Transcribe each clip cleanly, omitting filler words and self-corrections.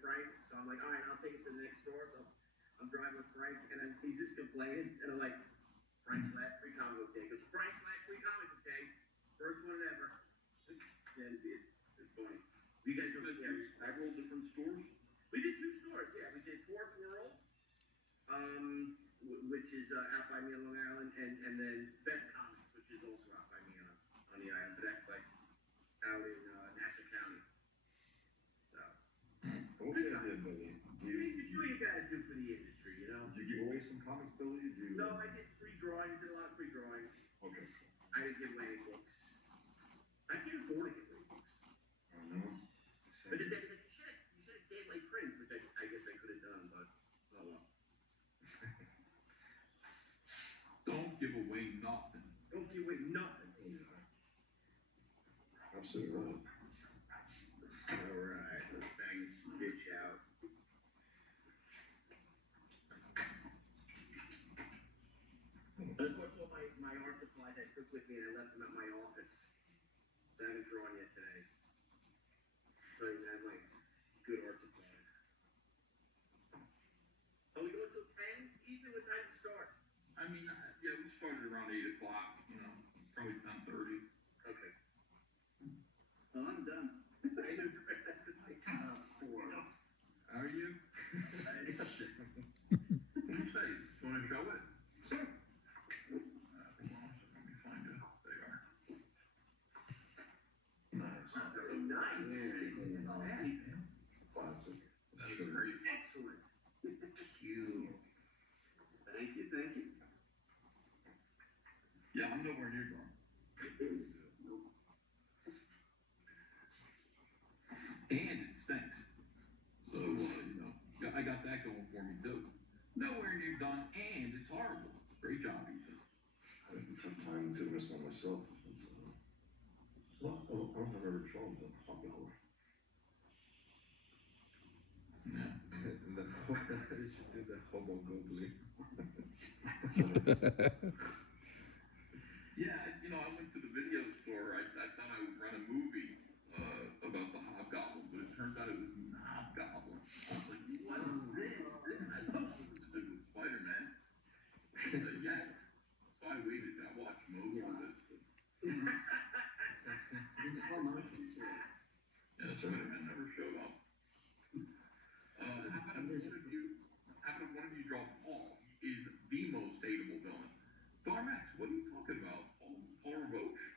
Frank, so I'm like, all right, I'll take us to the next store. So I'm driving with Frank, and then he's just complaining, and I'm like, Frank's last free comic book day. Because Frank's last free comic book day, first one ever. And it's funny. You guys are several different stores? We did 2 stores, yeah. We did Fourth World, which is out by me on Long Island, and then Best Comics, which is also out by me on the island, but that's like out in Nassau County. So. What did you do, Billy? You do what you gotta do for the industry, you know? Did you give away some comics, Billy? No, I did free drawings, did a lot of free drawings. Okay. I didn't give away any books. I can't afford to give away books. I know. But you should have gave away prints, which I guess I could have done, but oh well. Don't give away nothing. Don't give away nothing. Yeah. Absolutely right. Alright, let's bang this bitch out. And of course, all my art supplies I took with me and I left them at my office. So I haven't drawn yet today. So I have like good art supplies. Oh, we go until 10? Ethan, what time to start? I mean, yeah, we started around 8 o'clock, probably 10:30. Okay. Well, I'm done. I know you're ready to say 4. Are you? What do you say? You want to show it? Sure. Hold on a second, let me find it. They are. Nice. So nice. Classic. That's great. Excellent. Cute. Thank you, thank you. Yeah, I'm nowhere near done. And it stinks. So, I got that going for me too. Nowhere near done, and it's horrible. Great job, Ethan. I had a tough time doing this one myself. I don't think I've ever drawn the hot before. Yeah. You should do the hobo googly. Yeah, I went to the video store. I thought I would run a movie about the Hobgoblin, but it turns out it was not Hobgoblin. I was like, what is this? This has nothing to do with Spiderman. Yet. So I waited. I watched most of it. In slow motion, too. Yeah, Spiderman never showed up. How about one of you draw Paul? He is the most hateable villain. Darmax, what are you talking about? Paul Roche.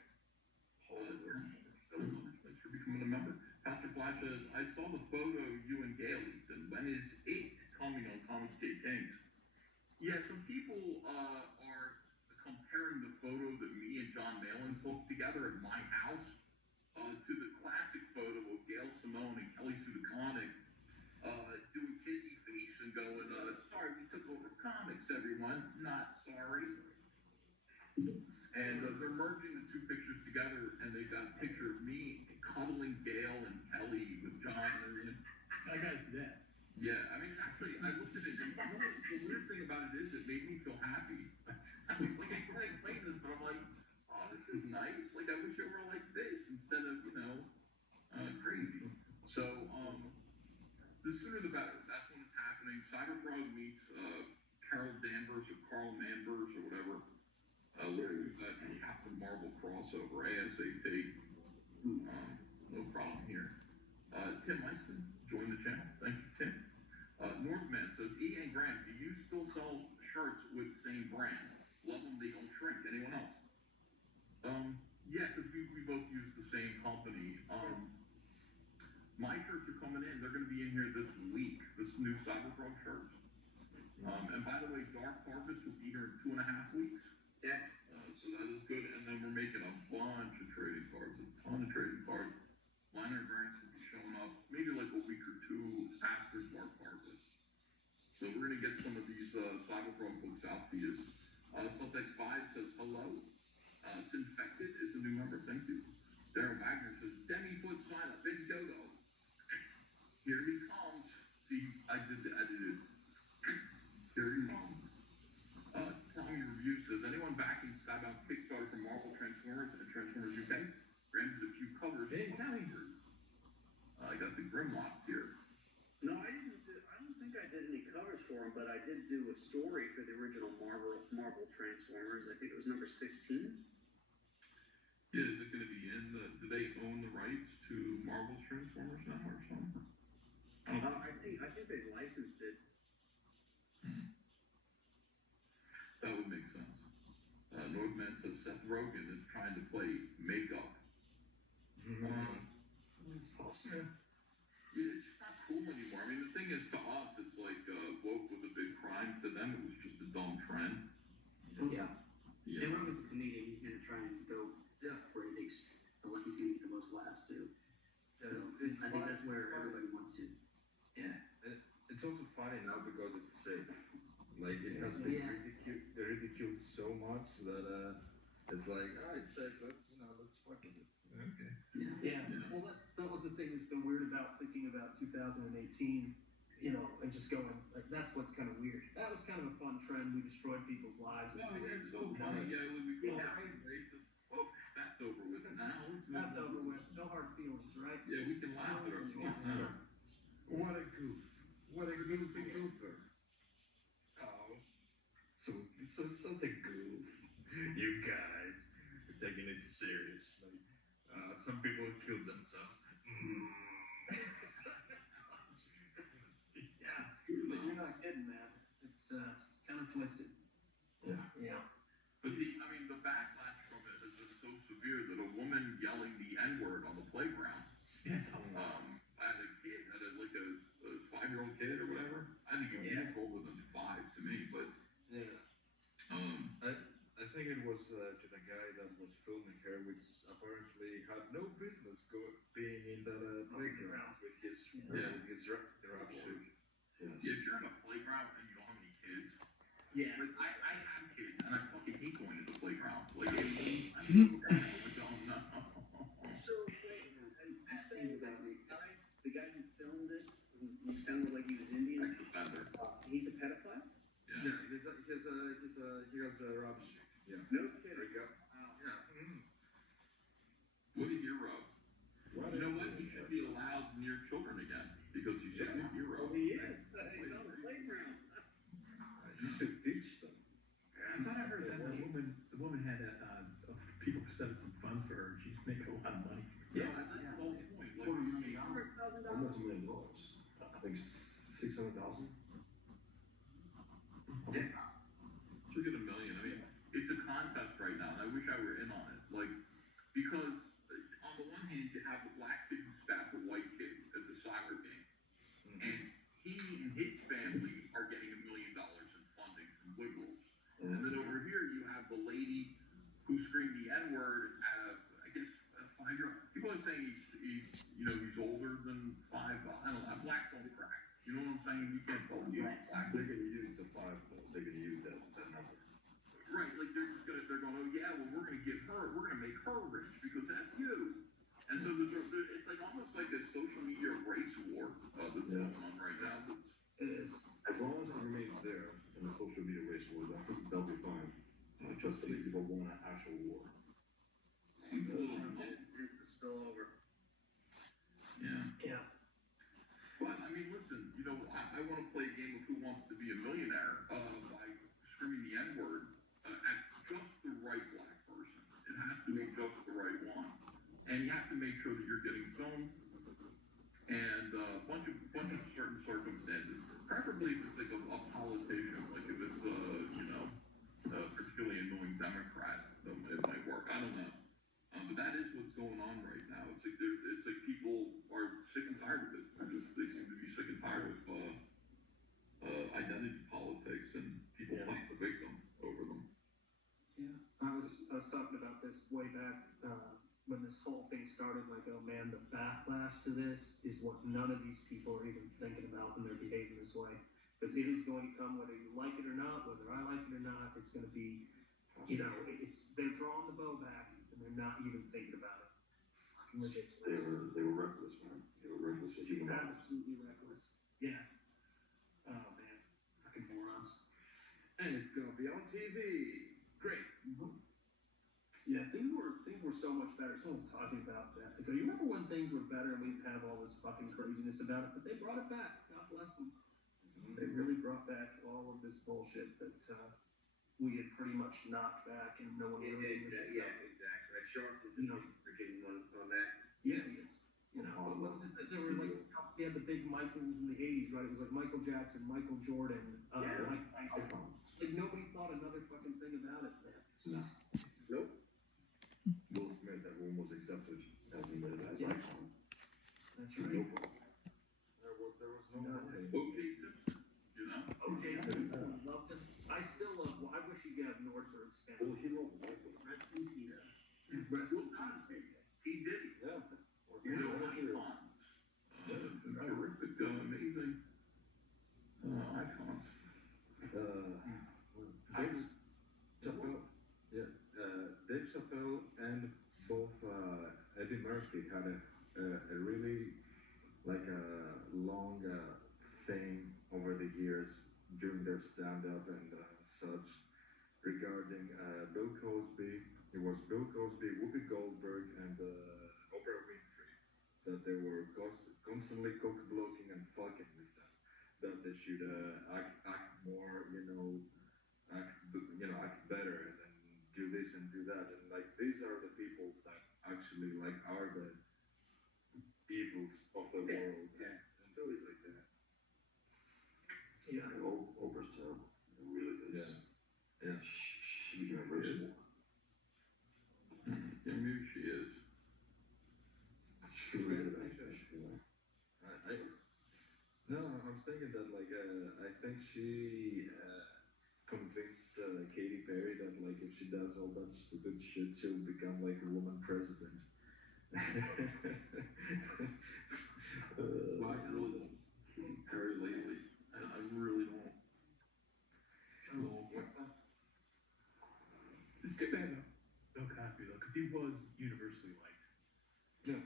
Thanks for becoming a member. Pastor Flash says, I saw the photo you and Gail leaked, and when is it coming on Comicsgate Kings? Yeah, some people are comparing the photo that me and John Malin took together at my house to the classic photo of Gail Simone and Kelly Sue DeConnick doing kissy face and going, sorry, we took over comics, everyone. Not sorry. And they're merging the 2 pictures together, and they've got a picture of me cuddling Gail and Kelly with John and everything. I gotta see that. Yeah, I mean, actually, I looked at it, and the weird thing about it is it made me feel happy. I was like, I can't explain this, but I'm like, oh, this is nice. Like, I wish it were like this instead of, crazy. So, the sooner the better. That's when it's happening. Cyberfrog meets Carol Danvers or Carl Manvers or whatever. Looking at that Captain Marvel crossover ASAP. No problem here. Tim Eiston joined the channel. Thank you, Tim. Northman says, E. and Grant, do you still sell shirts with same brand? Love them, they don't shrink. Anyone else? Yeah, because we both use the same company. My shirts are coming in. They're going to be in here this week. This new Cyberfrog shirts. And by the way, Dark Harvest will be here in 2.5 weeks. Yes. So that is good. And then we're making a bunch of trading cards, a ton of trading cards. Liner Drinks will be showing up maybe like a week or 2 after Dark Harvest. So we're going to get some of these Cyberfrog books out to you. Celtex 5 says hello. Sinfected is a new member. Thank you. Darren Wagner says, Demi-foot sign up, Big Dodo. Here he comes. See, I did it. Here he comes. Tommy Review says, anyone backing Skybound's Kickstarter for Marvel Transformers and Transformers UK? Granted a few covers. Hey, Tommy. I got the Grimlock here. No, I didn't. I don't think I did any covers for him, but I did do a story for the original Marvel Transformers. I think it was number 16. Yeah, is it gonna be in the, do they own the rights to Marvel's Transformers now or something? I think they licensed it. That would make sense. Northman says Seth Rogen is trying to play makeup. It's possible. Yeah, it's just not cool anymore. I mean, the thing is, to us, it's like woke was a big crime. To them, it was just a dumb trend. Yeah. Yeah. And Rogan's a comedian. He's gonna try and go where he thinks what he's gonna get the most laughs to. So I think that's where everybody wants to. Yeah. It's also funny now because it's safe. Like it has been ridiculed so much that it's like, it's safe. Let's fuck with it. Okay. Yeah. Well, that was the thing that's been weird about thinking about 2018, and just going, like, that's what's kind of weird. That was kind of a fun trend. We destroyed people's lives. No, it's so funny. Yeah, we call it racist. Oh, that's over with now. That's over with. No hard feelings, right? Yeah, we can laugh at ourselves now. What a goof. What a goofy goofer. Oh. So such a goof. You guys are taking it seriously. Some people killed themselves. Yeah, you're not kidding, man. It's kind of twisted. Yeah. But the backlash from it has been so severe that a woman yelling the N-word on the playground. I had a kid, like a 5-year-old kid or whatever. I think he was older than 5 to me, but I think it was to the guy that was filming her, which apparently had no business being in the playground with his rap suit. Yes. if you're in a playground and you don't have any kids, Yeah. like I have kids and I fucking hate going to the playgrounds. Like I'm like, oh no. So wait, and you saying that the guy who filmed it, who sounded like he was Indian, Extra feather. he's a pedophile? Yeah. Yeah, he has a rap suit. Yeah. No There we kidding. go. Wow. Yeah. What a hero. You know what? He should be allowed near children again because he's such a hero. Oh, he is. He's on the playground. You should teach them. I thought I heard that the woman had people set up some fund for her. She's making a lot of money. Yeah, that's the whole point. Like, Almost $1 million. I think 600,000. look at $1 million. I mean, it's a contest right now, and I wish I were in on it. Like, because on the one hand, you have a black kid who stabbed a white kid at the soccer game, and he and his family are getting $1 million in funding from liberals. And then over here, you have the lady who screamed the N-word at I guess, a 5-year-old. People are saying he's older than 5. I don't know. Blacks don't crack. You know what I'm saying? You can't tell me black. They're gonna use the 5 though. They're gonna use that number. Right, like they're going, oh yeah, well we're gonna make her rich because that's you. And so it's like almost like a social media race war that's going on right now. It is. As long as it remains there in the social media race war, I think they'll be fine. Just to make people want an actual war. Seems a little It's the spillover. yeah. Yeah. But I mean, listen, I want to play a game of Who Wants to Be a Millionaire by screaming the N-word at just the right black person. It has to be just the right one, and you have to make sure that you're getting filmed and a bunch of certain circumstances. Preferably if it's like a politician, like if it's particularly annoying Democrat, it might work. I don't know. But that is what's going on right now. It's like people are sick and tired of it. They seem to be sick and tired of identity politics and people playing the victim over them. Yeah. I was talking about this way back when this whole thing started. Like, oh man, the backlash to this is what none of these people are even thinking about when they're behaving this way. Because it is going to come whether you like it or not, whether I like it or not. It's going to be, they're drawing the bow back and they're not even thinking about it. Fucking ridiculous. They were reckless, man. They were reckless with human lives. Absolutely reckless. Yeah. Oh man, fucking morons. And it's gonna be on TV. Great. Yeah, things were so much better. Someone was talking about that. They go, you remember when things were better and we didn't have all this fucking craziness about it? But they brought it back. God bless them. They really brought back all of this bullshit that we had pretty much knocked back and no one really gave a shit Yeah, about. exactly. That Sharp was You know. freaking one on that. Yeah, he is. You know, what was it that there were like, they had the big Michaels in the 80s, right? It was like Michael Jackson, Michael Jordan, Yeah. Mike Tyson. Like nobody thought another fucking thing about it, man. It's No. just, Nope. Will Smith, everyone was accepted as Yeah. icon. that's No right. problem. There was no No. way. O.J. Simpson, you know? O.J. Simpson, loved him. I still love, well, I wish he'd get Nordberg's Well, family. he loved Michael. Rest in peace. Rest Well, in peace. Cosby, he did it. Yeah. You know, icons. Terrific, amazing icons. Dave Chappelle, Dave Chappelle and both Eddie Murphy had a really like a long thing over the years during their stand-up and such regarding Bill Cosby. It was Bill Cosby, Whoopi Goldberg, and Oprah Winfrey that they were constantly cock-blocking and fucking with them. That they should act more, act better and do this and do that. And like these are the people that actually like are the evils of the world. Yeah. And always like that. Yeah. Oprah's terrible. It really is. Yeah. She became a rich woman. Yeah, maybe she is. She really did. No, I'm thinking that like I think she convinced Katy Perry that like if she does all that stupid shit, she'll become like a woman president. Well, I really don't. Very lately. And I really don't. It's good to have Bill Cosby though, because he was universally liked. Yeah.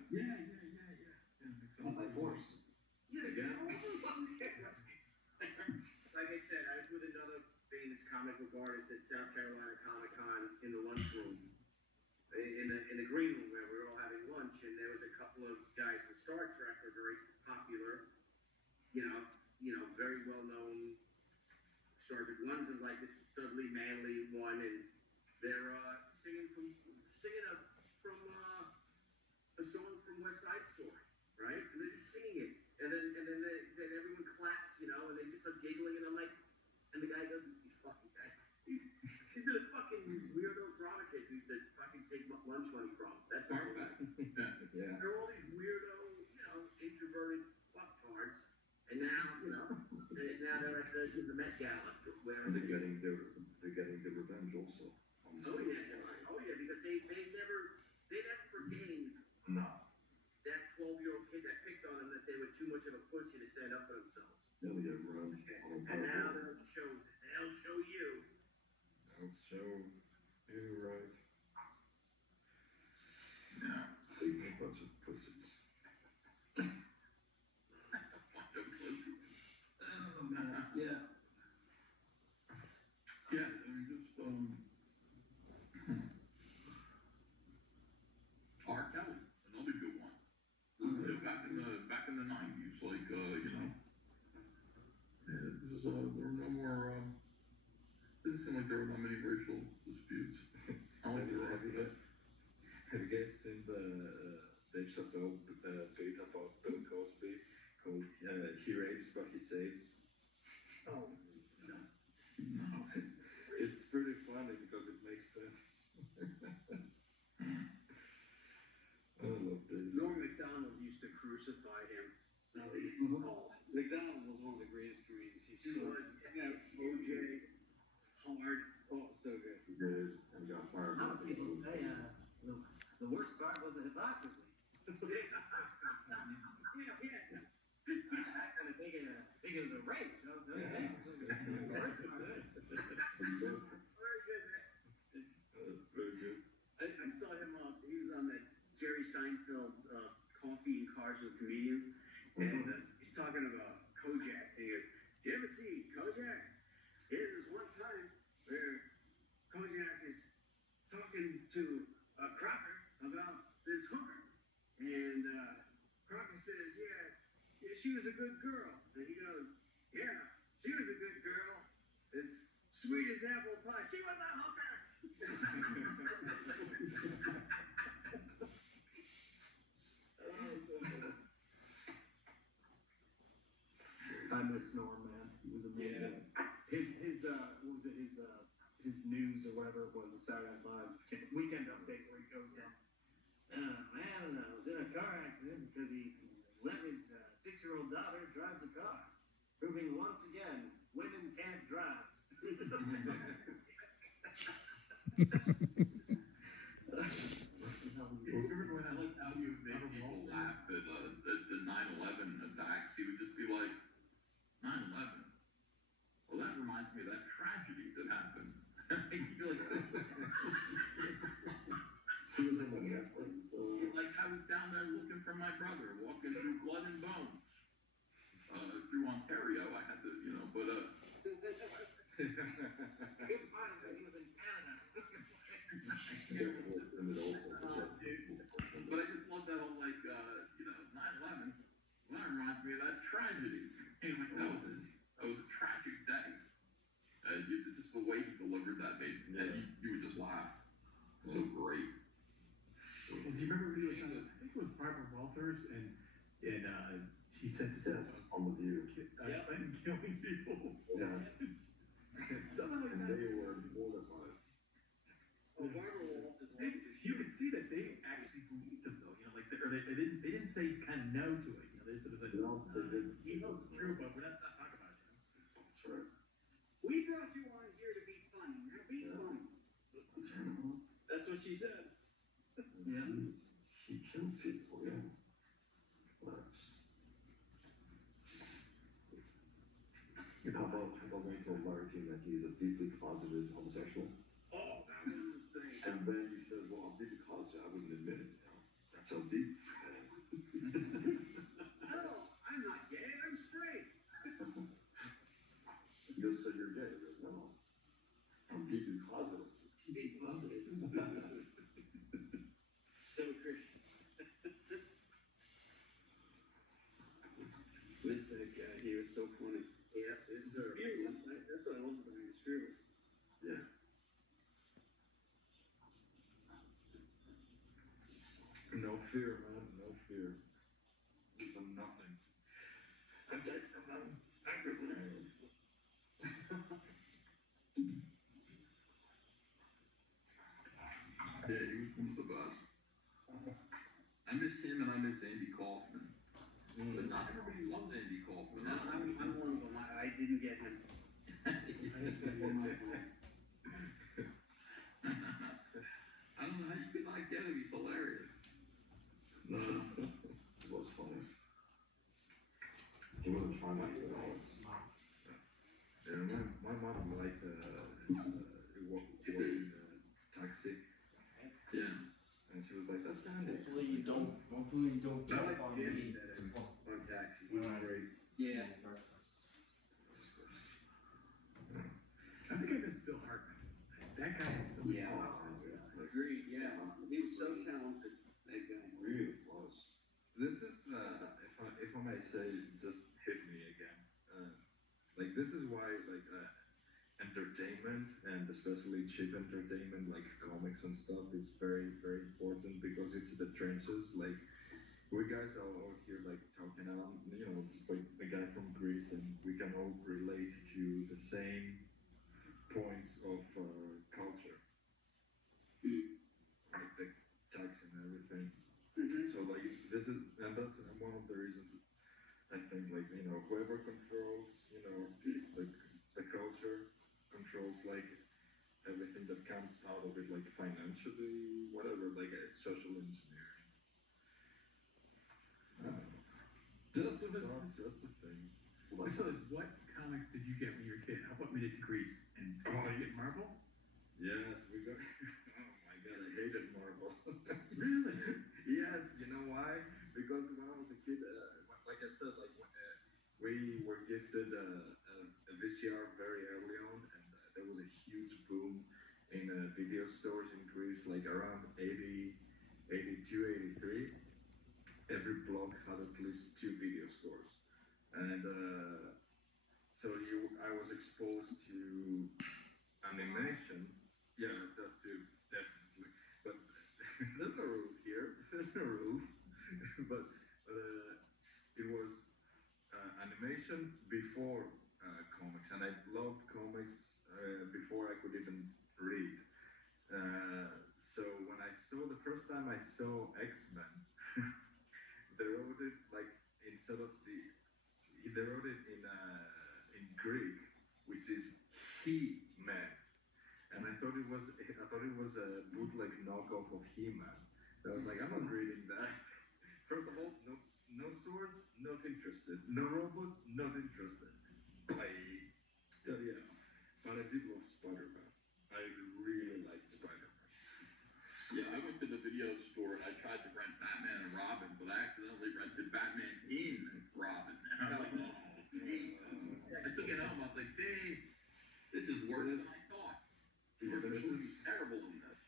By force. Yeah, Yeah. Like I said, I was with another famous comic book artist at South Carolina Comic Con in the lunchroom, in the green room where we were all having lunch, and there was a couple of guys from Star Trek who are very popular, very well known Star Trek. One's like this studly, manly one, and they're singing a song from West Side Story, right? And they're just singing it, and then everyone claps, and they just start giggling, and I'm like, and the guy goes, "You fucking guy, he's a fucking weirdo drama kid who used to fucking take lunch money from." That's Far what back. Yeah. They're all these weirdo, introverted fucktards, and now, they're at the Met Gala where. And they're getting the revenge also. Oh yeah, because they never forgave No. that 12-year-old kid that picked on them that they were too much of a pussy to stand up for themselves. They'll get revenge. And now they'll show you. I'll show you right. Yeah. Big bunch of pussies. Fucked up pussy. Oh, man. Yeah. Yeah, I mean, just, R. Kelly, another good one. Back in the 90s, like, yeah, there were no more, didn't seem like there were not many racial disputes. I like the rock of it. Have you guys seen the Dave Chappelle bit about Bill Cosby called "He Rapes But He Saves"? Oh, No. It's pretty funny because it makes sense. I love Dave. Norm Macdonald used to crucify him. McDonald was one of the greatest comedians. He was. OJ, hard, so good. Good. And got fired. Some people say the worst part was the hypocrisy. I kind of think it was a rape. Very good, man. Very good. I saw him he was on that Jerry Seinfeld Coffee and Cars with Comedians, and he's talking about Kojak, and he goes, "Do you ever see Kojak? Yeah, there's one time where Kojak is talking to she was a good girl. And he goes, yeah, she was a good girl. As sweet as apple pie. She was a hooker. I miss Norm, man. He was amazing. His what was it? His news or whatever it was, the Saturday Night Live weekend update where he goes, man was in a car accident because he let his 6-year-old daughter drive the car, proving once again women can't drive. Remember when I liked how he would make people laugh at the 9/11 attacks? He would just be like, 9/11? Well, that reminds me of that tragedy that happened. He'd be like, He was in the airport. he's like, I was down there looking for my brother, walking through blood and bones. Through Ontario, I had to, but Good part of it, he was in Canada. And it also. But I just love that whole 9/11. Well, that reminds me of that tragedy. He's like, that was a tragic day. Just the way he delivered that made, you would just laugh. So great. Well, do you remember when he was on, I think it was Barbara Walters, and she said to Yes, on the view. Clinton killing people. Yes. Somehow And they were mortified. Oh, Barbara Walters. you could see that they actually believed him though, they didn't say kind of no to it, they sort of said, No, they didn't. he knows it's true, but we're not talking about it. That's right. We brought you on here to be funny. Now be Yeah. funny. That's what she said. Yeah. He killed people, yeah. Relax. How about when he told Larry King that he's a deeply closeted homosexual? Oh, that was the thing. And then he said, well, I'm deeply closeted, I wouldn't admit it. That's so deep. No, I'm not gay. I'm straight. You just said you're gay. He goes, no. I'm deeply closeted. Deeply closeted. So Christian. This guy, he was so funny. Yeah, this is fearless. That's what I love about him. He's fearless. Yeah. No fear, man, no fear. Give them nothing. I'm dead from them. Yeah, he was one of the best. I miss him and I miss Andy Kaufman. But not everybody loved Andy Kaufman. No, I'm one of them. I didn't get him. I don't know how you could not get him. He's hilarious. It was funny. He wasn't trying to do all this. Yeah, my mom liked watching Taxi, Yeah. and she was like, "That's Andy." Hopefully you don't jump on me. On Taxi. Great. Yeah. I think I miss Bill Hartman. That guy is so Yeah. Agreed. Yeah. He was so talented. That guy. Really was. This is, if I may say, just hit me again. This is why, entertainment, and especially cheap entertainment, like comics and stuff, is very, very important, because it's the trenches. Like, we guys are all here, talking about, just like a guy from Greece, and we can all relate to the same points of culture. Like the tax and everything. So this is, and that's one of the reasons I think, whoever controls, the culture, controls everything that comes out of it, financially, whatever, social engineering. Just the thing. So what comics did you get when you were a kid? How about Minute to Grease? And did you get Marvel? Yes, we got. Oh my god, I hated Marvel. Really? Yes, you know why? Because when I was a kid, like I said, we were gifted a VCR very early on, and there was a huge boom in video stores in Greece, around 80, 82, 83. Every block had at least 2 video stores. and I was exposed to animation. Yeah, that too, definitely. But there's no rules here. There's no rules. but it was animation before comics, and I loved comics before I could even read. So when I saw the first time I saw X-Men, they wrote it like instead of they wrote it in Greek, which is He-Man, and I thought it was a bootleg knockoff of He-Man. So I was like, I'm not reading that. First of all, no swords, not interested. No robots, not interested. Yeah. But I did love Spider-Man. I really liked Spider-Man. Yeah, I went to the video store and I tried to rent Batman and Robin, but I accidentally rented Batman in Robin. And I was like, oh, Jesus. I took it home. I was like, this is worse than I thought. The movie's terrible in this.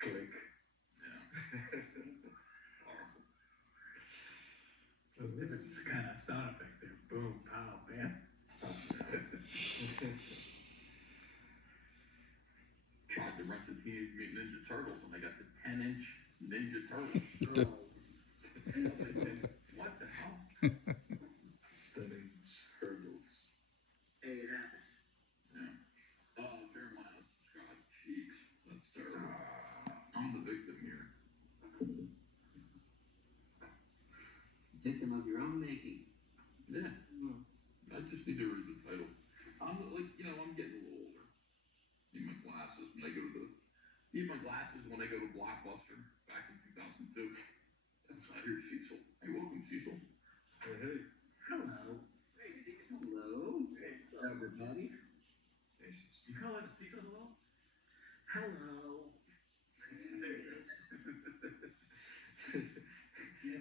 Click. Yeah. Horrible. Those different kind of sound effects there. Boom, pow, bam. Tried to rent the Teenage Mutant Ninja Turtles and I got the 10-inch Ninja Turtles. What the hell? 10-inch hurdles. Hey, it happens. Yeah. Oh, Jeremiah, God, jeez, that's terrible. I'm the victim here. Victim of your own making. Yeah. I just need to read the title. I'm like, I'm getting a little older. Need my glasses when I go to Blockbuster back in 2002. That's why I hear Cecil. Hey, welcome, Cecil. Hey. Hello. Hey, Cecil. Hello. Hey, everybody. You call it Cecil hello? Hello. There it is.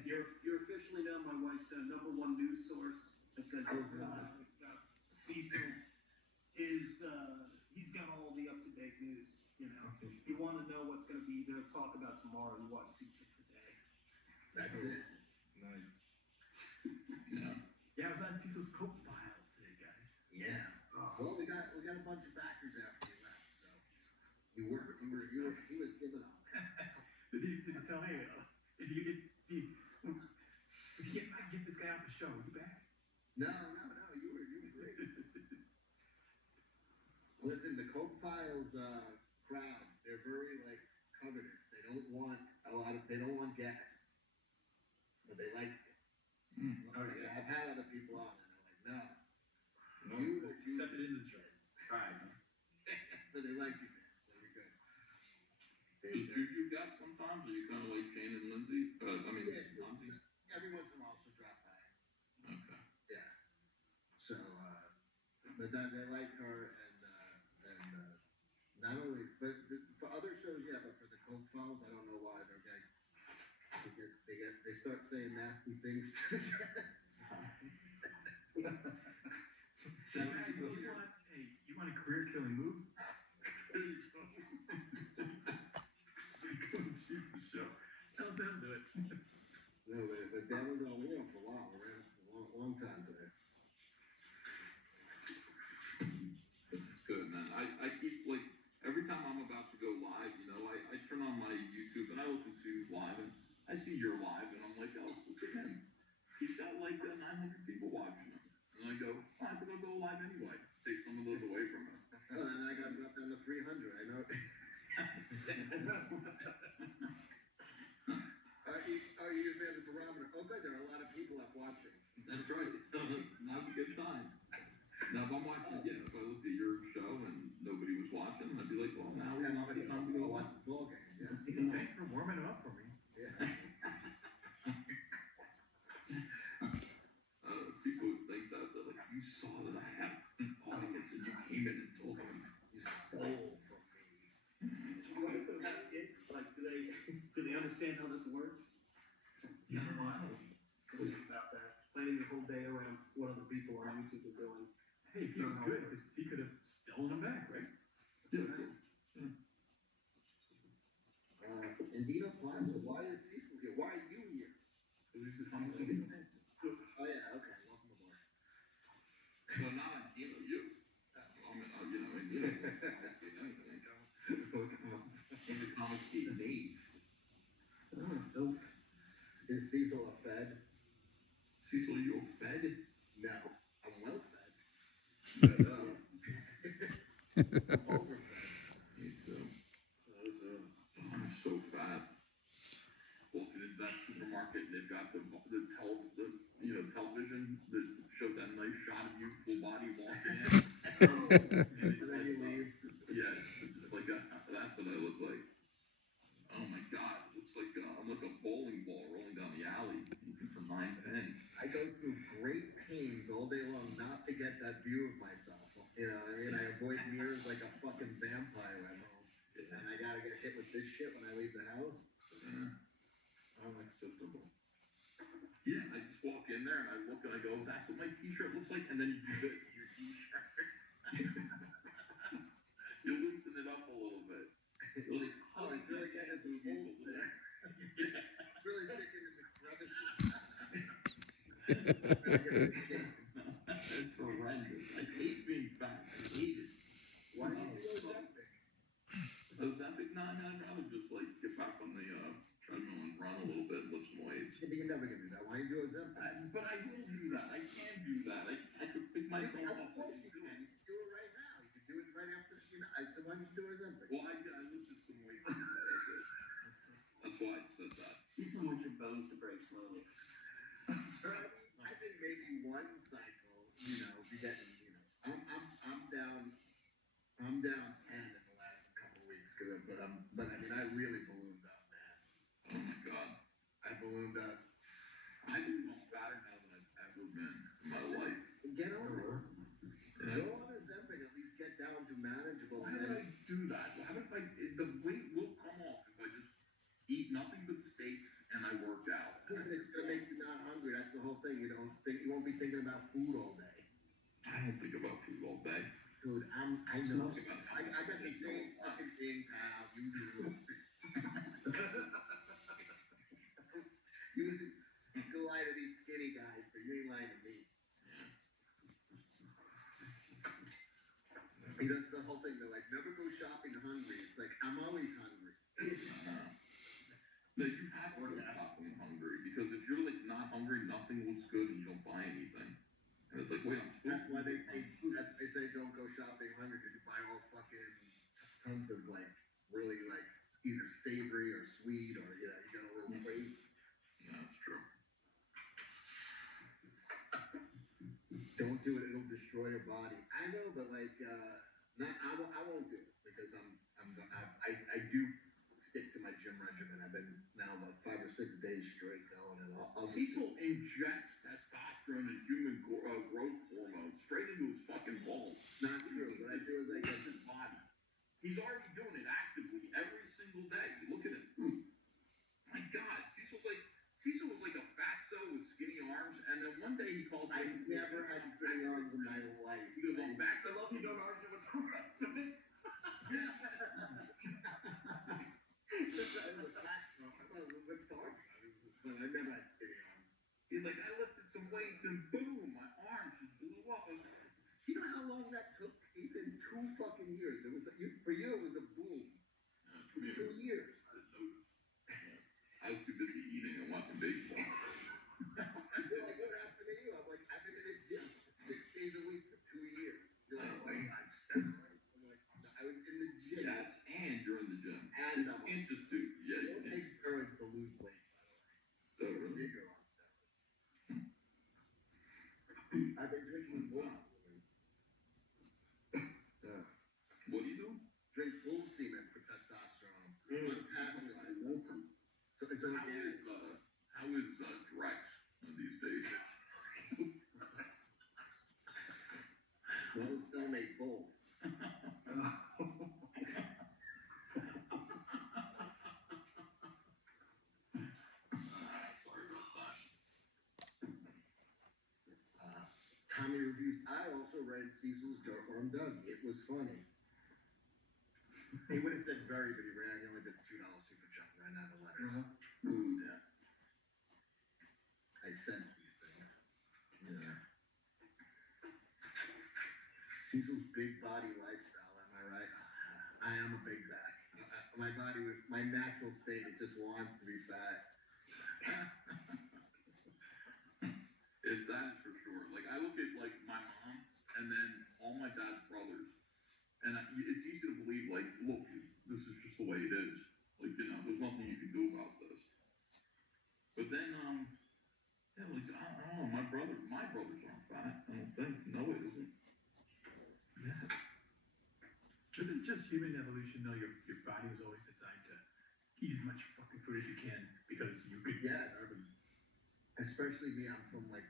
You're officially now my wife's #1 news source. I said, oh God, Cecil is, he's got all the up-to-date news, If you want to know what's going to be there, talk about tomorrow, you watch Cecil today. That's it. Nice. Yeah, I was on Cecil's Coke file today, guys. Yeah. Well, we got a bunch of backers after you left, so he was giving up. Did you tell me, if you get this guy off the show, are you back? No, you were great. Listen, the Coke Files crowd, they're very covetous. They don't want guests, but they like you. I've had other people on, and they're like, no, you or you. Step it in the jar. Right. But they like you, so you're good. Does Juju guest sometimes? Are you kind of like Shane and Lindsay? Monty? Every once in a while, she'll drop by. Okay. Yeah. So, but they like her, and not only, but for other shows, yeah, but for the Coke Files, I don't know why they start saying nasty things to the guests. So, you want a career-killing move? There you go. She's the show. Tell them to do it. No, but that was all we were for a while. We ran for a long time today. It's good, man. I keep, every time I'm about to go live, I turn on my YouTube and I listen to live and I see you're live and I'm like, oh, look at him. He's got 900 people watching him. And I go, I'm going to go live anyway. Take some of those away from him. Well, and I got dropped down to 300. I know. You just made the barometer. Oh, good. There are a lot of people up watching. That's right. Now's a good time. Now, if I'm watching, if I looked at your show and nobody was watching, I'd be like, well, now is not the time to go watch the ball game. Yeah. Thanks for warming it up for me. Yeah. People would think that, they're like, you saw that I had an audience and you came in and told them You stole from me. What if those kids, do they understand how this works? You know what? Think about that. Planning the whole day around what other people on YouTube are doing. Hey, he was good, because he could have stolen them back, right? Indino Plaza, why is Cecil here? Why are you here? This is conversation. Oh, yeah, okay. Well, Cecil a fed? Cecil, you a fed? No, I'm well fed. Yeah, I'm overfed. me too. I'm so fat. Walking into that supermarket and they've got the television that shows that nice shot of you full body walking in. And then you leave. Yeah, it's just like that's what I look like. Oh my god, it looks like I'm like a bowling ball rolling down the alley looking for 9 pins. I go through great pains all day long not to get that view of myself. You know what I mean? I avoid mirrors like a fucking vampire at home. Yeah. And I gotta get hit with this shit when I leave the house. Unacceptable. Yeah, I just walk in there and I look and I go, that's what my t-shirt looks like, and then you do this, your t-shirt. You loosen it up a little bit. You're like, Oh, it's really getting into the holes there. Yeah. It's really sticking in the crevices. I get it shaken. It's horrendous. I hate being fat. I hate it. Why do you do Ozempic? Ozempic? No, I would just like get back on the treadmill and run a little bit, lift some weights. You're never gonna do that. Why do you do Ozempic? But I will do that. I can do that. I could pick myself up. Of course you can. You can do it right now. You can do it right after. So why don't you do Ozempic? Well, I lifted some weights today. That's why I said that. Cecil wants your bones to break slowly. I think maybe one cycle, be getting, I'm down 10 in the last couple of weeks, but I mean, I really ballooned up, man. Oh my god. I ballooned up. I believe I'm fatter now than I've ever been in my life. Get on it. Yeah. Go on Ozempic, at least get down to manageable. Why would I do that? How if the weight will come off if I just eat nothing but steaks and I work out? It's gonna make you not hungry. That's the whole thing. You won't be thinking about food all day. I don't think about food all day. Dude, I know. Think about I got the same fucking thing, pal. You do. You still lie to these skinny guys, but you ain't lying to me. That's the whole thing. They're like, never go shopping hungry. It's like, I'm always hungry. No, you have to go shopping hungry because if you're like not hungry, nothing looks good and you don't buy anything. And it's like, wait, I'm supposed That's to. why they say don't go shopping hungry because you buy all fucking tons of like really like either savory or sweet or you get a little crazy. Yeah, that's true. Don't do it; it'll destroy your body. I know, but like, I won't do it because I do stick to my gym regimen. I've been now like 5 or 6 days straight going, and I'll Cecil injects testosterone and human growth hormone straight into his fucking balls. Not true. What I do is I get His body. He's already doing it actively every single day. Look at him. My God, Cecil was like a fatso with skinny arms, and then one day he calls me. I never had skinny arms in my life. He goes, I'm back. I love you don't argue with the rest of it. What's the argument? But I never had skinny arms. He's like, I lifted some weights and boom, my arms just blew up. I was like, You know how long that took? Even 2 fucking years. For you, it was a boom. 2 years. I didn't know this. I was too busy eating and watching baseball. You're like, what happened to you? I'm like, I've been in the gym 6 days a week for 2 years. You're like, oh, I'm steroids. I'm like, no, I was in the gym. Yes, and you're in the gym. And You can't just do. Yeah, you you don't can't. take steroids to lose weight, by the way. So really. Bigger on steroids. I've been drinking bull. What do you do? Drink bull semen for testosterone. Unpasteurized. So it's organic. How is Drex these days? Well, still make bull. Sorry about that. Tommy reviews. I also read Cecil's Dark Arm Doug. It was funny. He would have said very, but he only did $2 super chat. Ran out of letters. Yeah. I sense these things. Yeah. Cecil's big body lifestyle. Am I right? I am a big back. My body, my natural state, it just wants to be fat. my dad's brothers, and it's easy to believe, like, look, this is just the way it is. Like, you know, there's nothing you can do about this. But then, yeah, like, I don't know, my brothers aren't fat. I don't think. No, it isn't. Yeah. Isn't just human evolution though? Your body was always designed to eat as much fucking food as you can because you could. Yes. Especially me, I'm from like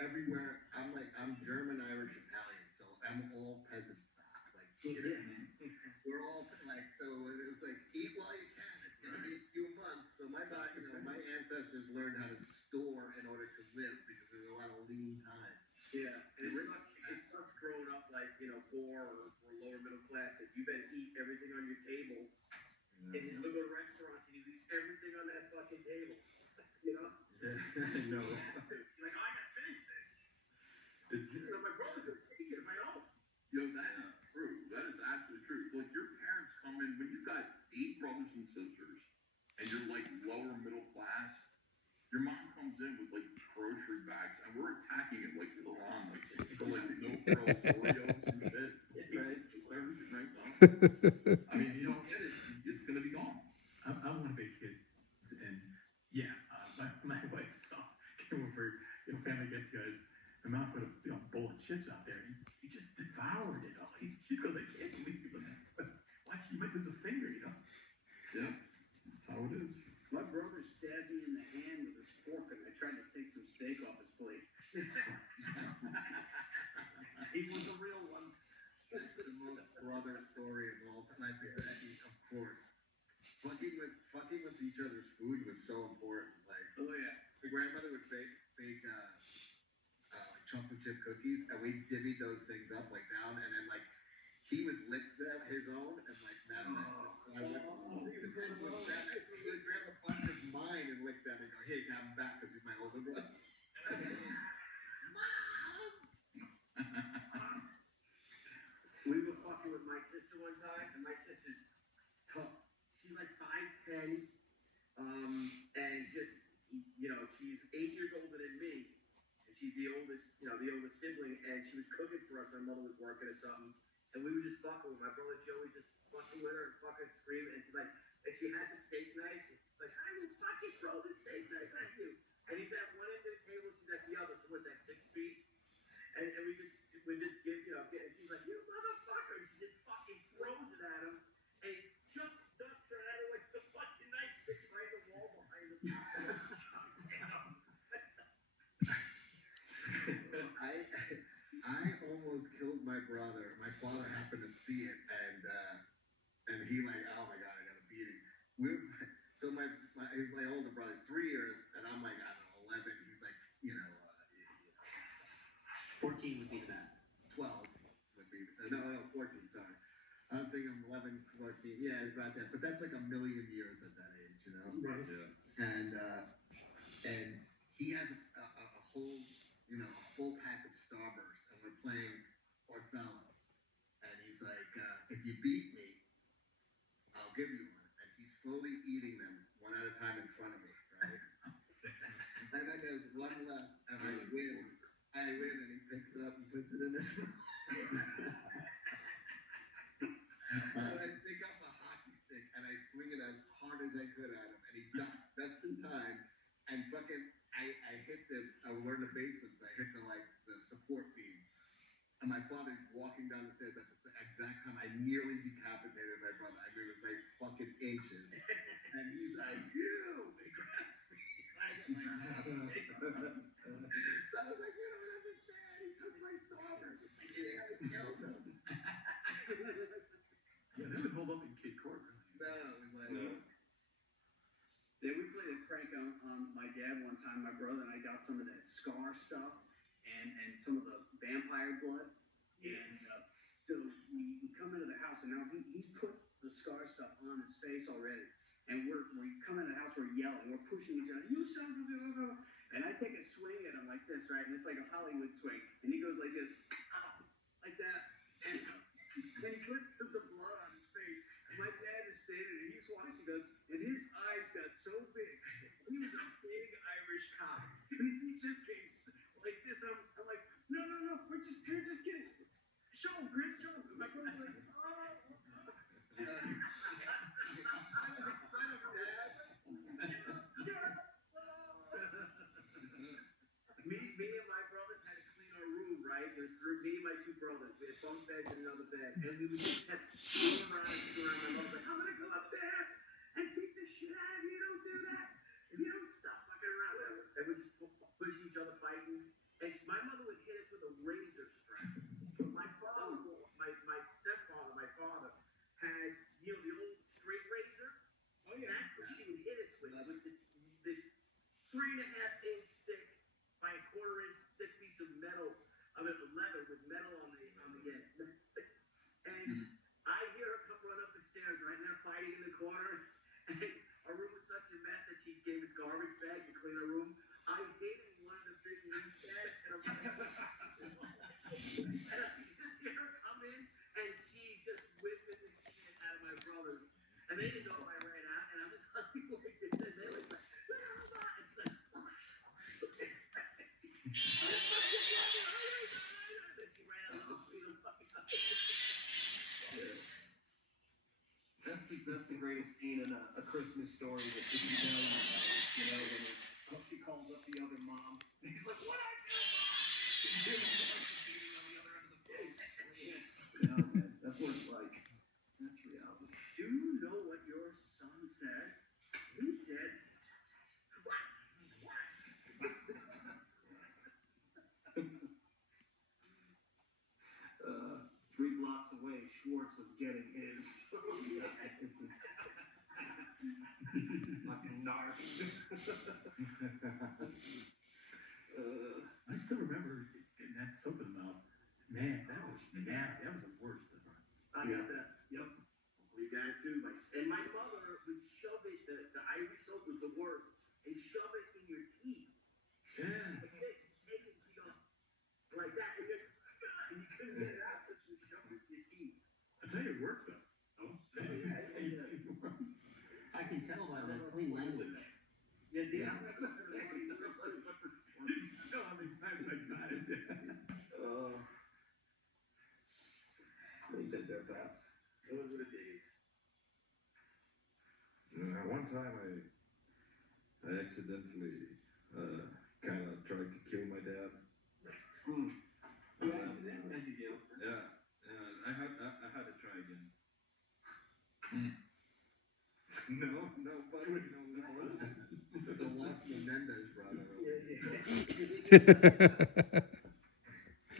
everywhere. I'm German, Irish, Italian, so I'm all peasant stock. Like we're all like, so it's like eat while you can. It's gonna be a few months. So my body, my ancestors learned how to store in order to live because there's a lot of lean times. Yeah, and it sucks growing up like, poor or lower middle class because you better eat everything on your table. And you still go to restaurants and you eat everything on that fucking table. No. Like, I gotta finish this. My brother's gonna take it if I don't. Yo, that is true. That is absolutely true. Like, your parents come in, when you've got 8 brothers and sisters, and you're like lower middle class, your mom comes in with like grocery bags, and we're attacking it like we're on like no frills Oreos and shit. Right? Everything right now. I mean, you don't get it, it's gonna be gone. I want a big kid, and yeah, my wife saw came over, family get together. My mom put a bowl of chips out there, and he just devoured it all. She goes, I can't believe you. Watch, you might lose a finger, Yeah, that's how it is. My brother stabbed me in the hand with his fork, and I tried to take some steak off his plate. He was a real one. That's the most brother story of all time. Of course. Fucking with each other's food was so important. Like, Oh, yeah. my grandmother would bake chocolate chip cookies, and we divvied those things up like down, and then like he would lick his own, and like that. He would grab a bunch of mine and lick them, and go, "Hey, have them back because he's my older brother." We were fucking with my sister one time, and my sister's tough. She's like 5'10", and just, she's 8 years older than me, and she's the oldest sibling, and she was cooking for us. My mother was working or something, and we were just fucking with my brother Joey's just fucking with her, fucking screaming, and she's like, and she has a steak knife, and she's like, I will fucking throw the steak knife at you. And he's at one end of the table, she's at the other, so what's that, 6 feet? And we just give, and she's like, you motherfucker, and she just fucking throws it at him, and he jumps, ducks her out of the way, the fucking knife sticks right in the wall behind him. I almost killed my brother. My father happened to see it, and he like, oh my god, I got a beating. So my older brother's 3 years, and I'm like, I don't know, 11. He's like, 14 would be the math. 12 would be, no, 14, sorry. I was thinking 11, 14, yeah, it's about that. But that's like a million years at that age, Right. Yeah. And he has a whole, a full pack of Starburst, and we're playing Othello. And he's like, if you beat me, I'll give you one. And he's slowly eating them one at a time in front of me, right? And then there's one left, and I win, and he picks it up and puts it in his mouth. And I pick up a hockey stick, and I swing it as hard as I could at him, and he ducks just in time, and fucking, we're in the basement, so I hit the support beam. And my father's walking down the stairs at the exact time I nearly decapitated my brother. I mean, it was like fucking inches. And he's like, you! He grabs me. I get my So I was like, you don't understand. He took my Starburst. Yeah, I killed him. Yeah, that would hold up in kid court, really. No, it was like... No. Yeah, we played a prank on my dad one time. My brother and I got some of that scar stuff and some of the vampire blood. And so we come into the house, and now he's put the scar stuff on his face already. And we come into the house, we're yelling, we're pushing each other, you son of a... And I take a swing at him like this, right? And it's like a Hollywood swing. And he goes like this, like that. And then he puts the blood on his face. And my dad is standing there, he's watching us, and his eyes got so big. He was a big Irish cop. And he just came like this. I'm like, no, we're just kidding. Show him, right? There's me and my two brothers. We had bunk beds in another bed. And we would just have going around and screwing around. My mom's like, I'm gonna go up there and beat the shit out of you. Don't do that. If you don't stop fucking around, whatever. And we just push each other fighting. And my mother would hit us with a razor strap. But my father, my stepfather, my father, had, you know, the old straight razor. Oh, yeah. That's what she would hit us with this 3.5-inch thick by a 1/4-inch thick piece of metal, leather with metal on the edge. And I hear her come run up the stairs, right? And they're fighting in the corner. And our room was such a mess that she gave us garbage bags to clean our room. I hid in one of the big leaf bags, and I'm like, and I just hear her come in, and she's just whipping the shit out of my brothers. And they didn't know I ran out, and I'm just like, and they were like, and she's like, That's the greatest scene in a Christmas Story that if you know, you know, when she calls up the other mom, and he's like, "What I do, mom?" And you're beating on the other end of the phone. You know, man, that's what it's like. That's reality. do you know what your son said? He said, Uh, 3 blocks away, Schwartz was getting his. Fucking narc. I still remember getting that soap in the mouth. Man, that was nasty. That was the worst. I got that. Yep. We got it too. And my mother would shove it, the ivory soap was the worst, and shove it in your teeth. Yeah. Like this, take it, she goes, like that, and you couldn't get it out because she was shoving it in your teeth. I tell you, it worked though. Oh, I can tell by the clean language. Yeah, yeah. No, I'm excited. I got it. They did their best. Those were the days. One time I accidentally kind of tried to kill my dad. As you do. Yeah, I had to try again. No, but you know, The Los Menendez brother.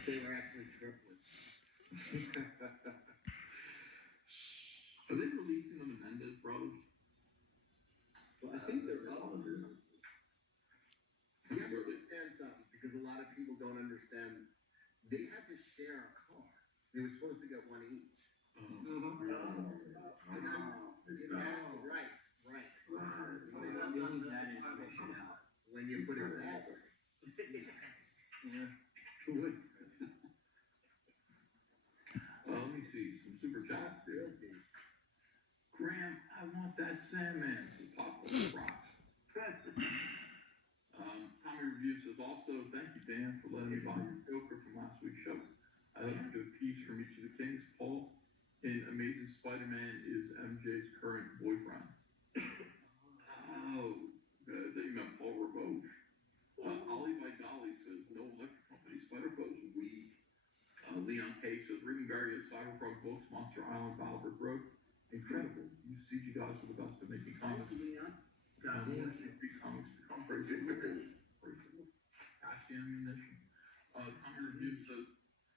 They were actually triplets. Are they releasing the Menendez brothers? Well, I think they're up. You have to understand something, because a lot of people don't understand. They had to share a car. They were supposed to get one each. Right. I'm leaving that information out. When you put it that way. Who would? Let me see, some super chats here. Graham, I want that Sandman. This is Popcorn Rocks. Tommy Review says also, thank you, Dan, for letting me borrow your Joker from last week's show. I hope you do a piece from each of the Kings. Paul in Amazing Spider-Man is MJ's current boyfriend. Oh, I thought you meant Paul Reboche. Ollie by Dolly says, no electric company, Spider-Foes weak. Leon K says, reading various Cyberpunk books, Monster Island, Valbert Road. Incredible. You CG guys are the best at making comics. Comics to come crazy. That's the ammunition. Tommy Review says,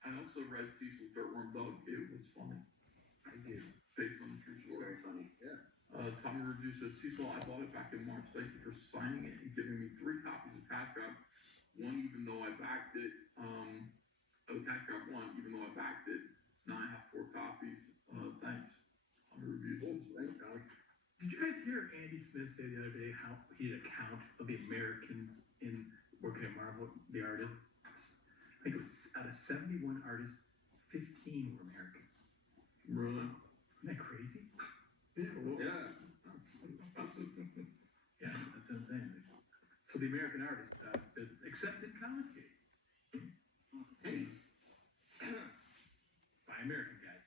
I also read Cecil's Dirtworm Dog. It was funny. Thank you. Based on the true story. Very funny. Yeah. Tommy Review says, Cecil, I bought it back in March. Thank you for signing it and giving me 3 copies of Cat Grab. One, even though I backed it. Cat Grab 1, even though I backed it. Now I have 4 copies. Thanks. Tommy Review says, Thanks, Tommy. Did you guys hear Andy Smith say the other day how he had a count of the Americans in working at Marvel, the artists? I think it was out of 71 artists, 15 were Americans. really? Isn't that crazy? Yeah. Yeah, that's what I'm saying. So the American artists are out of business, except in Comicsgate. Hey. By American guys.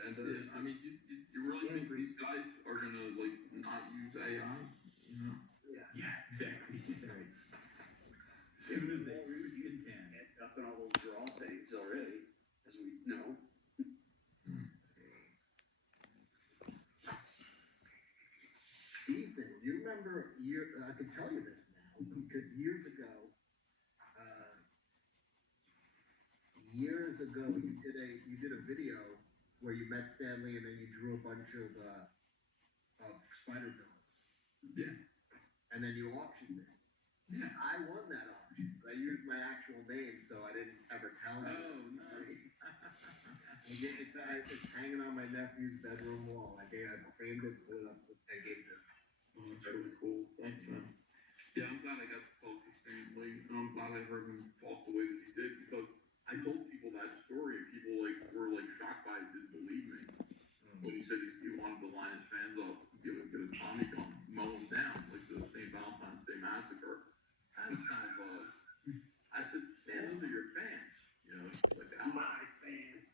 And I mean, you really think these guys are gonna like not use AI? You know? Yeah, exactly. Right. If soon as they Well, we freaking can. end up in all those draw things already, as we know. Ethan, you remember I can tell you this now, because years ago, you did a video where you met Stanley and then you drew a bunch of spider villains. Yeah. And then you auctioned it. Yeah. I won that auction. I used my actual name, so I didn't ever tell you. Oh, nice. It's hanging on my nephew's bedroom wall. I framed it, put it up, I gave it. Oh, that's really cool. Thanks, man. Yeah, I'm glad I got to talk to Stanley. I'm glad I heard him talk the way that he did, because I told people that story and people were shocked by it, didn't believe me. When he said he wanted to line his fans up, get a Tommy gun, mow them down, like the St. Valentine's Day Massacre. I was kind of, I said, Stan, those are your fans. You know, like, My fans.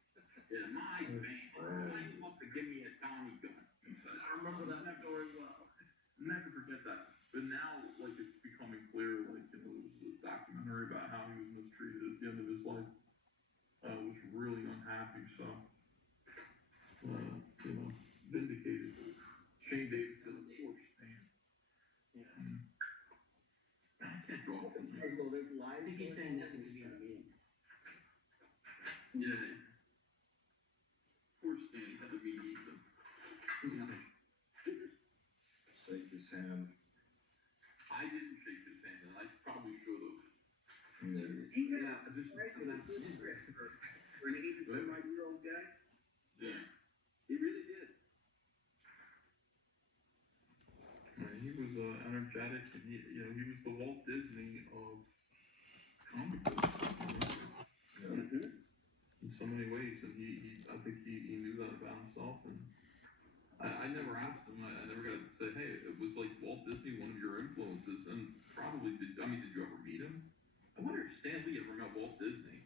yeah, my fans. Line them up to give me a Tommy gun. He said, I remember that story well. never forget that. But now, it's becoming clear, there was a documentary about how he was mistreated at the end of his life. Was really unhappy, so, vindicated. Shane Davidson, of course, man. Yeah. I can't draw from First of all, there's I lies. think he's saying nothing to be in the meeting. Yeah. Poor Stan, he had to meet Ethan. Shake his hand. I didn't shake his hand, and I probably should have. He had Yeah, a just- surprisingly good script for an 85-year-old guy. Yeah. He really did. He was energetic, and he was the Walt Disney of comic books. In so many ways, and I think he knew that about himself, and I never asked him, I never got to say, hey, it was like Walt Disney one of your influences, and probably did you ever meet him? I wonder if Stan Lee ever met Walt Disney.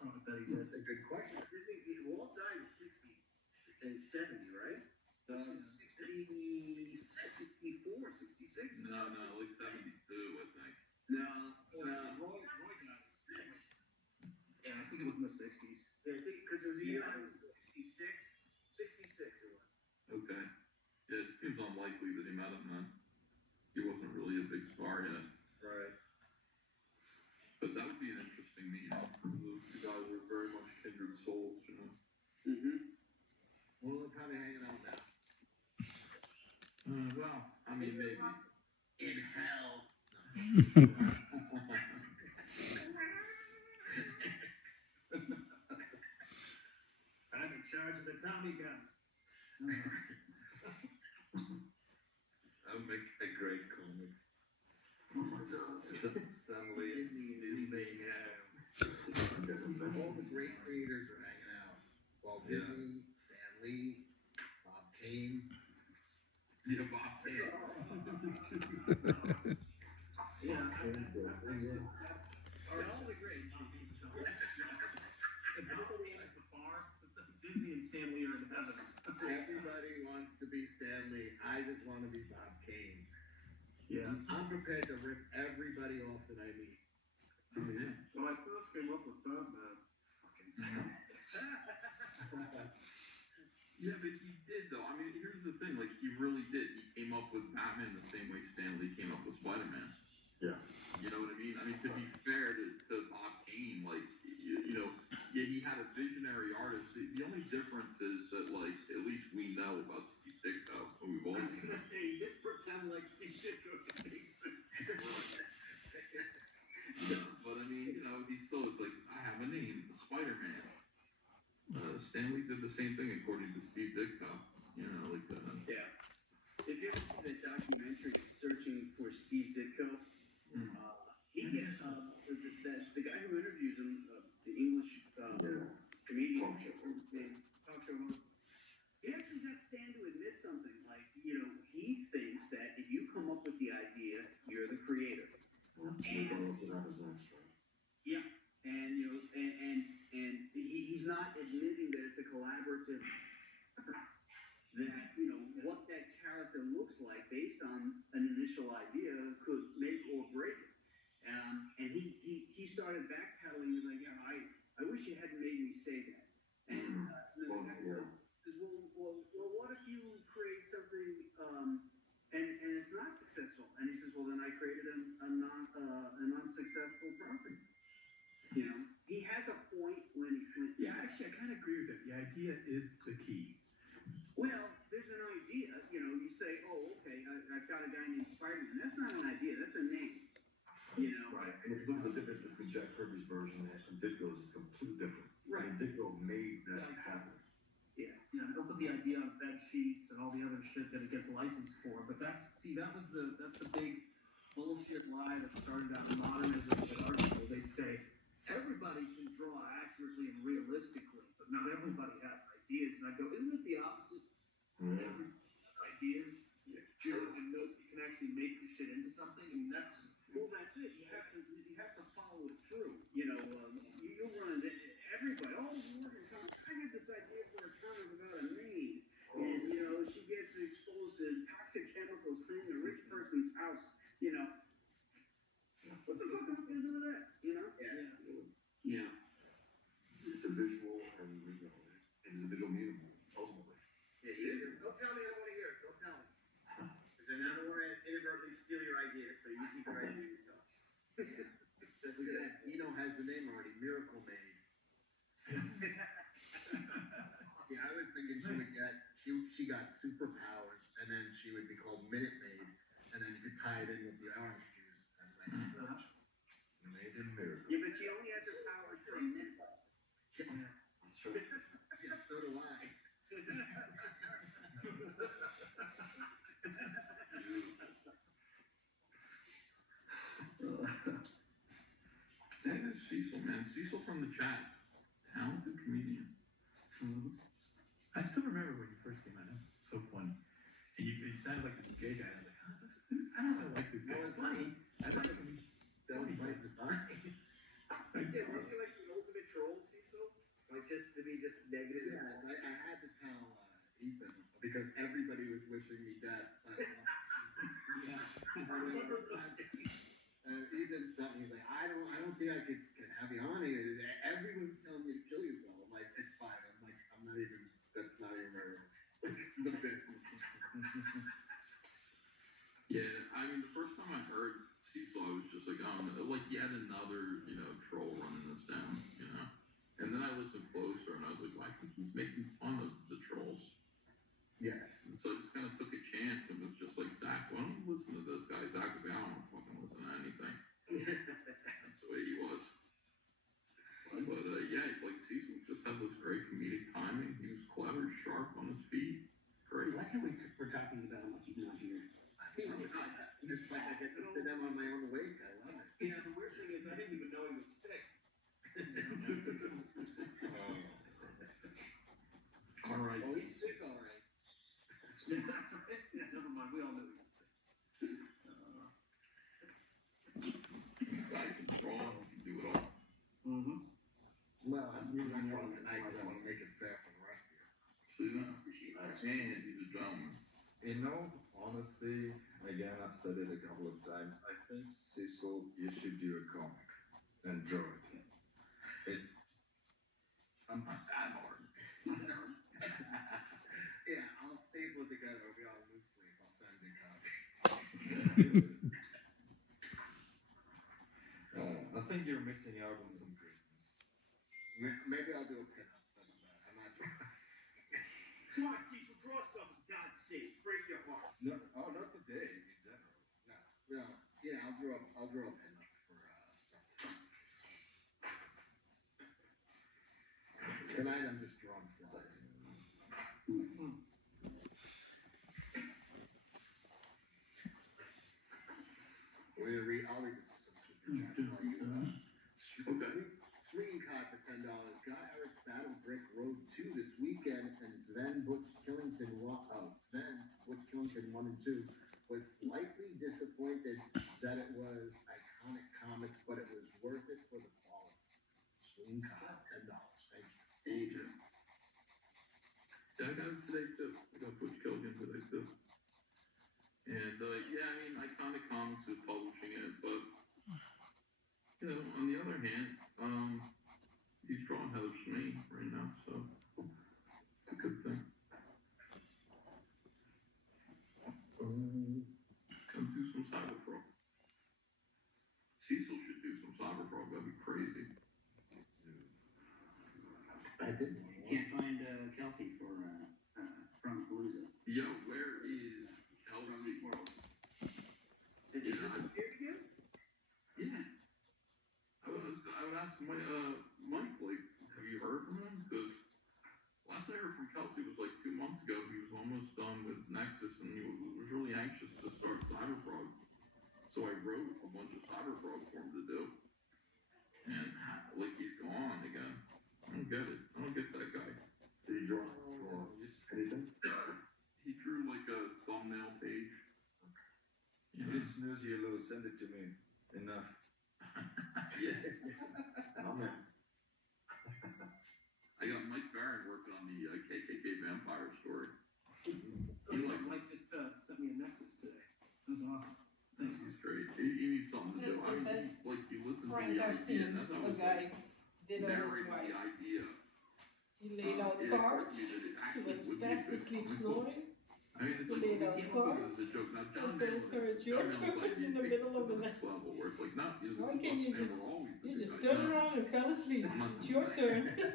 Oh, I bet he did. That's a good question. I think Walt died in 60 and 70, right? 64, 66? No, 72, I think. No. Roy got it. Yeah, I think it was in the 60s. Yeah, I think because it was a year 66. 66 it was. Okay. Yeah, it seems unlikely that he met him then. He wasn't really a big star yet. Right. But that would be an interesting meeting. Those two guys are very much kindred souls, you know. Mm-hmm. Well, they're probably hanging out now. Well, I mean, maybe. In hell. I'm in charge of the Tommy gun. That would make a great comic. Stanley is Disney, All the great creators are hanging out. Walt Disney, Stan Lee, Bob Kane. Yeah, Bob Kane. Yeah. Are all the greats. If nobody owns the farm, Disney and Stanley are in heaven. Everybody wants to be Stan Lee. I just want to be Bob Kane. Yeah. I'm prepared to rip everybody off that I meet. Oh, yeah. When I first came up with Batman, fucking sucked. Yeah, but he did, though. I mean, here's the thing. He really did. He came up with Batman the same way Stan Lee came up with Spider-Man. Yeah. You know what I mean? I mean, to be fair to Bob Kane, yeah, he had a visionary artist. The only difference is that, at least we know about Steve Ditko, who we've I always was gonna say, he did pretend like Steve Ditko to make sense. Yeah, but I mean, he still is I have a name, Spider-Man. Stan Lee did the same thing according to Steve Ditko. Yeah. If you ever see that documentary, Searching for Steve Ditko, he gets the guy who interviews him, the English comedian, talk show host, he actually got Stan to admit something. He thinks that if you come up with the idea, you're the creator. Yeah, and he's not admitting that it's a collaborative effort. That what that character looks like based on an initial idea could make or break it. And he started backpedaling. He was like, yeah, I wish you hadn't made me say that. And then the guy says, well, what if you create something and it's not successful? And he says, well, then I created a non-successful property. You know, he has a point when Yeah, actually, I kind of agree with it. The idea is the key. well, there's an idea. You know, you say, oh, okay, I've got a guy named Spiderman. That's not an idea. That's a name. You know. Right, and if you look at the difference between Jack Kirby's version and Ditko's, it's completely different. Right. And Ditko made that happen. Yeah. Yeah, they'll put the idea on bed sheets and all the other shit that it gets licensed for. But that's the big bullshit lie that started out in modernism and art. They'd say everybody can draw accurately and realistically, but not everybody has ideas. And I go, isn't it the opposite? Everybody has ideas, and nobody can actually make the shit into something. I mean, that's it. You have to follow it through. You know, you'll run into everybody. Oh, Morgan, I had this idea for a comic about a maid, and you know, she gets exposed to toxic chemicals cleaning a rich person's house. You know, what the fuck am I gonna do with that? You know? Yeah. It's a visual and, you know, it is a visual medium, ultimately. Yeah, don't tell me I don't want to hear it. Don't tell me. Because then I don't want to inadvertently steal your idea, so you keep your idea yourself. So look at that, Eno has the name already, Miracle Maid. See, I was thinking she got superpowers, and then she would be called Minute Maid, and then you could tie it in with the orange juice. Made in miracle. Yeah, but she only has her powers for a minute. It's true. Yeah, so do I. That is Cecil, man. Cecil from the chat. Talented comedian. I still remember when you first came out. That's so funny. And you sounded like the gay guy. I was like, I don't really like this guy. It's funny. I like him. That was my design. Yeah, weren't you like the ultimate troll, Cecil? Like just to be just negative. Yeah, I had to tell Ethan because everybody was wishing me death. And Ethan told me, he's like, I don't think I could have you on here. Everyone's telling me to kill yourself. I'm like, it's fine. I'm like, that's not even relevant. It's a bit. Yeah, I mean, the first time I heard Cecil, I was just like, like yet another, you know, troll running this down, you know? And then I listened closer and I was like, well, I think he's making fun of the trolls. Yes. And so I just kind of took a chance and was just like, Zach, why don't you listen to this guy? Zach would be, I don't fucking listen to anything. That's the way he was. But yeah, like Cecil just had this great comedic timing. He was clever, sharp on his feet. Great. I like how we're talking about him like he's not here. It's like I get to sit down on my own wake. I love it. You know, the weird thing is I didn't even know he was sick. All right. Oh, he's sick, all right. Yeah, that's right. Yeah, never mind. We all knew he was sick. Guy can draw, he can do it all. Well, I'm not drawing tonight because I want to make it fair for the rest of you. See that? And he's a gentleman. You know, honestly, again, I've said it a couple of times. I think Cecil, you should do a comic and draw it. It's I'm not that hard. Yeah, I'll staple it together. It'll be all loose sleep. I'll send you a copy. I think you're missing out on some greatness. Maybe I'll do a pinup. I'm not sure. Come on, Cecil, draw something, for God's sake. Break your heart. No, not today, in general. No, yeah, I'll draw a pinup for something. Tonight I'm just drawing flies. I'll read this super chat for you. Swinging card for $10. Got Eric Battle Brick Road 2 this weekend, and Sven Butch Killington 1 and 2 was slightly disappointed that it was iconic comics, but it was worth it for the quality. Swinging card, $10. Thank you. Yeah, I got it today too. I got Butch Killigan today too. And yeah, I mean, Iconic Comics is publishing it, but you know, on the other hand, he's drawing Heather Smain right now, so it's a good thing. Come do some Cyberfrog. Cecil should do some Cyberfrog. That'd be crazy. I did. Can't find Kelsey for from Palooza. Yo, where is Kelsey? Is he disappeared again? Yeah. I would ask Mike, like, have you heard from him? Because last I heard from Kelsey was like 2 months ago. He was almost done with Nexus and he was really anxious to start Cyberfrog. So I wrote a bunch of Cyberfrog for him to do. And like he's gone again. I don't get it. I don't get that guy. Did you draw anything? He drew like a thumbnail page. This news yellow, send it to me. Enough. Yeah. Oh, man. I got Mike Barron working on the KKK vampire story. Mike just sent me a Nexus today. That was awesome. Thanks. He's great. He needs something to do. I mean, he listened to Frank the I've idea, seen and as I a was guy like, did on his narrating the wife. idea, He laid out it occurred cards. to me that it She actually was would be a fast good asleep comic book. snoring. I mean, it's He like, laid we out came up with cards this as a joke. Now, John and told Dale's her it's your turn idea in the takes middle it of to the the night. next level, where it's like, no, he's Why a can't you book just were always the you good just guy. turn No. around and fell asleep? I'm not It's doing your that. turn. You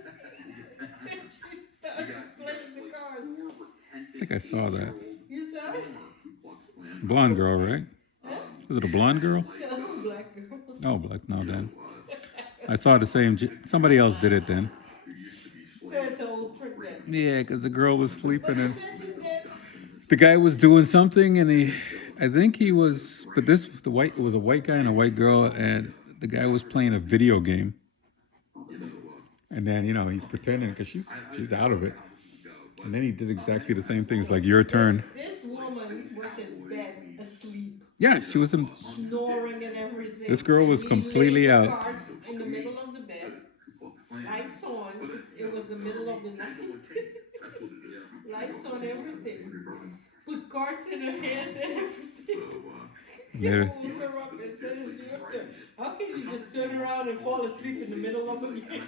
And she started got playing the like cards. 4 repentant I think I saw that. 8-year-old You saw it? former Ku Klux Klan Blonde girl, right? Was it a blonde girl? No, black girl. No, black. No, you know, then I saw the same. Somebody else did it then. who used to be So slaves it's an old for trick then. freedom. Yeah, because the girl was But sleeping and imagine that. the guy was doing something, and I think he was, but it was a white guy and a white girl, and the guy was playing a video game, You know, and then he's pretending because she's out of it, how this would go, but and then he did exactly the same things, like your turn. This woman was in bed asleep, Yeah, she was in. snoring and everything. This girl was And he completely laid the out. cards in the middle of the bed, lights on. It was the middle of the night. Lights on everything. Put cards in her hand and everything. Yeah. Woke her up and said it's your turn. How can you just turn around and fall asleep in the middle of a game?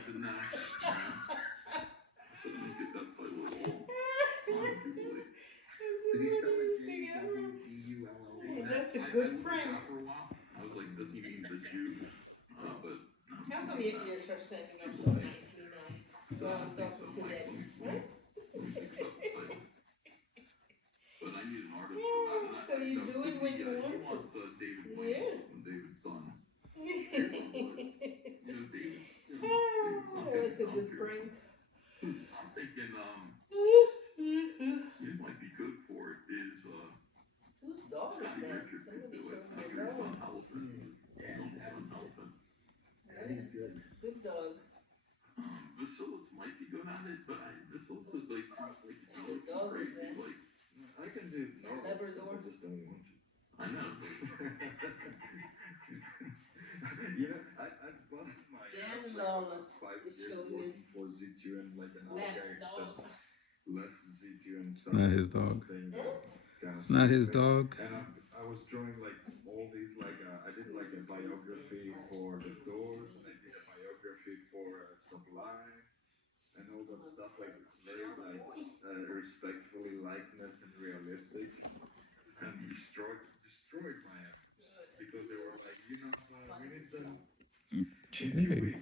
Did he spell it Thing ever. J-W-E-U-L-L-Y? Well, that's a good prank. For a while, I was like, does he mean the Jews? But How come your ears are standing up so nicely now? So I'm talking to Daddy. Huh? But I need an artist for that. And So you do it when you want He to. wants David Yeah. Wayne when David's done. You know, David. That was a good prank. I'm thinking, you might be good for it is, Whose dog is Scotty that? Richard could Somebody do it. showed me He a was dog. on Elephant. He's almost on Elephant. That is good. Good dog. Vasilis might be good at it, but Vasilis is like too like And the dog is crazy. that? Like, I can do it normal. Labrador. I just don't want to. I know. I bought my Dan Lawless 5 is years showing working his for Z2 and like an lap guy dog. that left Z2 and It's not his dog. Huh? It's not his dog. And I was drawing like all these like I did like a biography for the Doors, and I did a biography for Sublime, and all that stuff like very like respectfully likeness and realistic, and destroyed my app because they were like, we need some Okay.